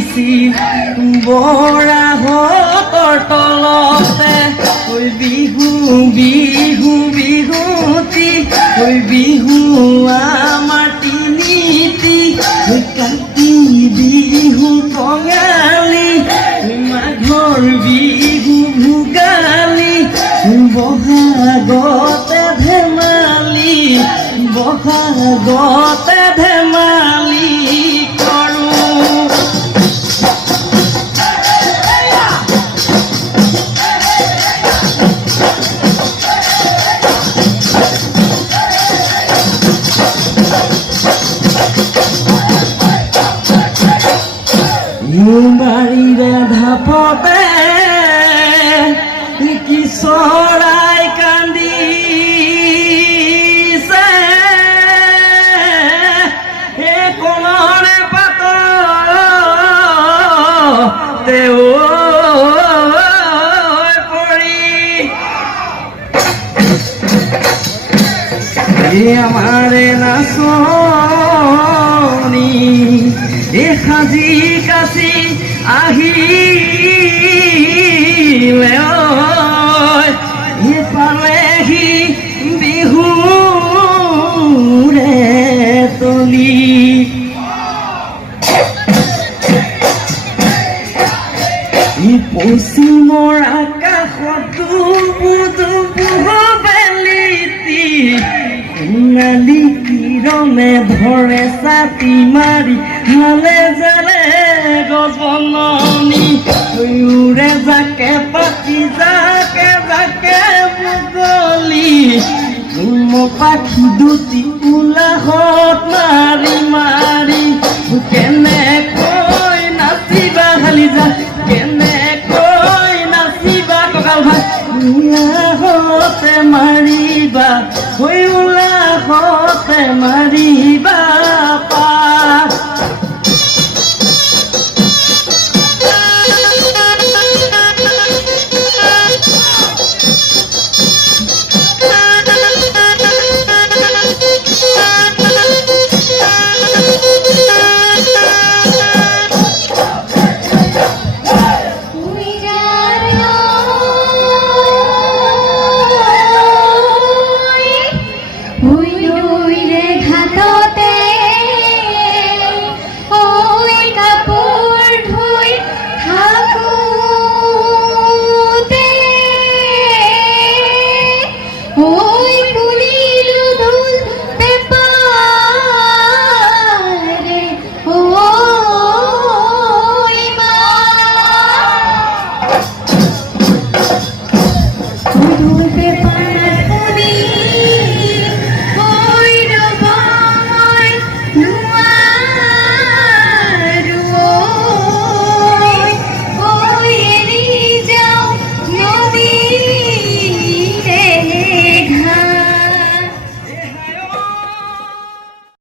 বাজিছিল বৰাহতৰ তলতে ঐ বিহু বিহু বিহুতি ঐ বিহু আমাৰ তিনিটি কাতি বিহু কঙালী মাঘৰ বিহু ভোগালী বহাগতে ধেমালি বহাগতে ধেমালি কৰোঁ বাৰীৰে ঢাপতে কি চৰাই কান্দিছে এই কোণৰে পাততে পৰি আমাৰে নাচনী এই সাজি কাচি আহিলে পালেহি বিহুৰে তলি পশ্চিমৰ আকাশত বেলিতি সোণালী কিৰণে ধৰে ছাতি মাৰি হালে জালে গজননি উৰে জাকে পাতি জাকে জাকে মুকলি পাখি দুটি উলাহত মাৰি মাৰি কেনে